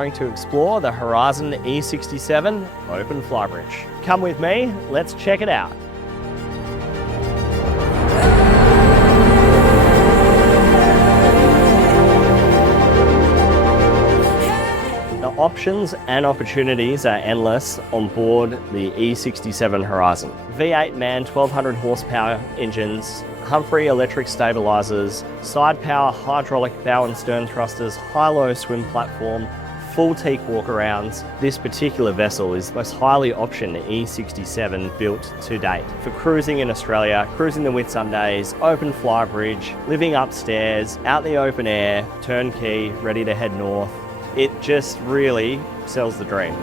going to explore the Horizon E67 Open Flybridge. Come with me, let's check it out. The options and opportunities are endless on board the E67 Horizon. V8 MAN 1200 horsepower engines, Humphree electric stabilizers, side power hydraulic bow and stern thrusters, high-low swim platform, full teak walkarounds. This particular vessel is the most highly optioned E67 built to date. For cruising in Australia, cruising the Whitsundays, open flybridge, living upstairs, out the open air, turnkey, ready to head north. It just really sells the dream.